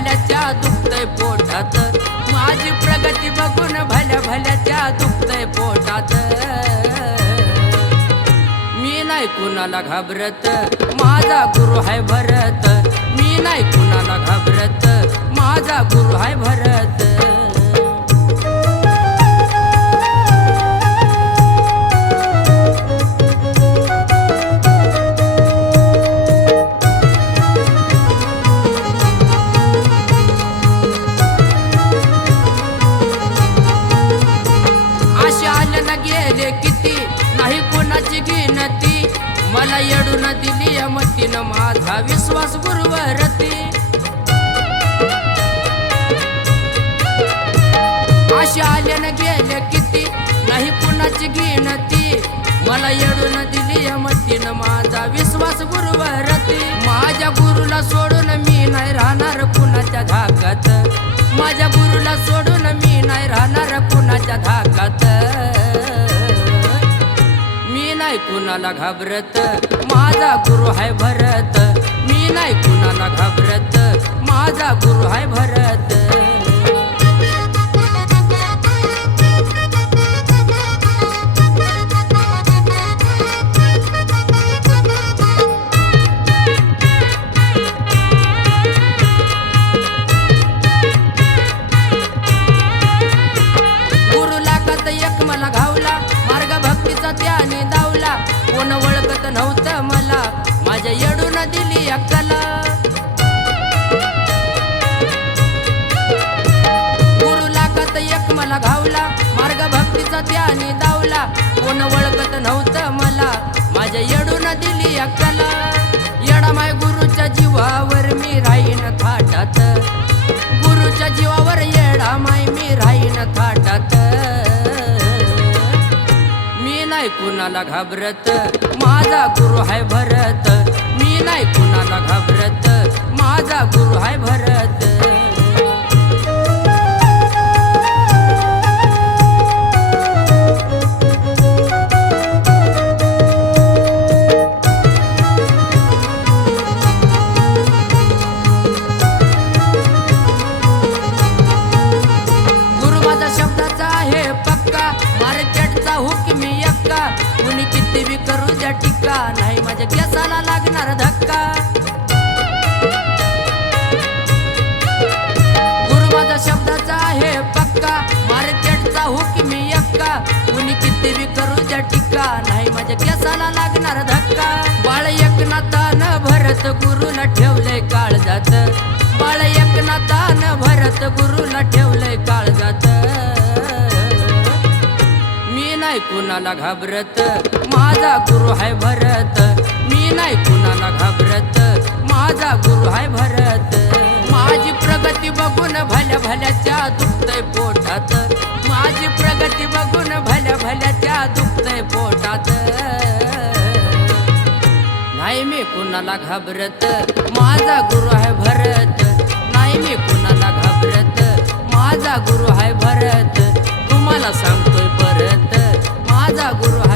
भल्याच्या दुखतय पोटात, माझी प्रगती बघून भल्या भल्याच्या दुखतय पोटात। मी नाही कुणाला घाबरत, माझा गुरु हाय भरत, मी नाही कुणाला घाबरत, माझा गुरु हाय भरत। गेले किती नाही कोणाची गिनती, मला येडून दिली मतीनं माझा विश्वास गुरुवरती। अशा आल्यानं गेले किती नाही कोणाची गिनती, मला येडून दिली मतीनं माझा विश्वास गुरुवरती। माझ्या गुरुला सोडून मी नाही राहणार कुणाच्या धाकात, माझ्या गुरुला सोडून मी नाही राहणार कुणाच्या धाकात। मी नाही कुणाला घाबरत, माझा गुरु हाय भरत, मी नाही कुणाला घाबरत, माझा गुरु हाय भरत। एक मला घावला मार्ग भक्तीचा त्याने दावला, कोण ओळखत नव्हतं मला माझ्या येडून दिली अक्कल। गुरु लागत एक मला घावला मार्ग भक्तीचा त्याने दावला, कोण ओळखत नव्हतं मला माझ्या येडून दिली अक्कल। येडा माय गुरुच्या जीवावर मी राहीन थाटात, गुरुच्या जीवावर येडा माय मी राहीन थाटात। मी नाही कुणाला घाबरत, माझा गुरु हाय भरत, मी नाही कुणाला घाबरत, माझा गुरु हाय भरत। गुरु माझा शब्दाचा आहे पक्का, मार्केटचा हुक मी एक्का, कुणी किती बी करू द्या टिक्का, नाही माझ्या केसाला लागणार धक्का। गुरु माझा शब्दाचा आहे पक्का, मार्केटचा हुक मी एक्का, कुणी किती बी करू द्या टिक्का, नाही माझ्या केसाला लागणार धक्का। बाळ एकनाथानं भरत गुरुला ठेवलंय काळजात, बाळ एकनाथानं भरत गुरुला ठेवलंय काळजात। मी नाही कुणाला घाबरत, माझा गुरु हाय भरत, मी नाही कुणाला घाबरत, माझा गुरु हाय भरत। माझी प्रगती बघून भल्या भल्याच्या दुखतय पोटात, माझी प्रगती बघून भल्या भल्याच्या दुखतय पोटात। नाही मी कुणाला घाबरत, माझा गुरु हाय भरत, नाही मी कुणाला घाबरत, माझा गुरु हाय भरत। तुम्हाला सांगतोय परत, माझा गुरु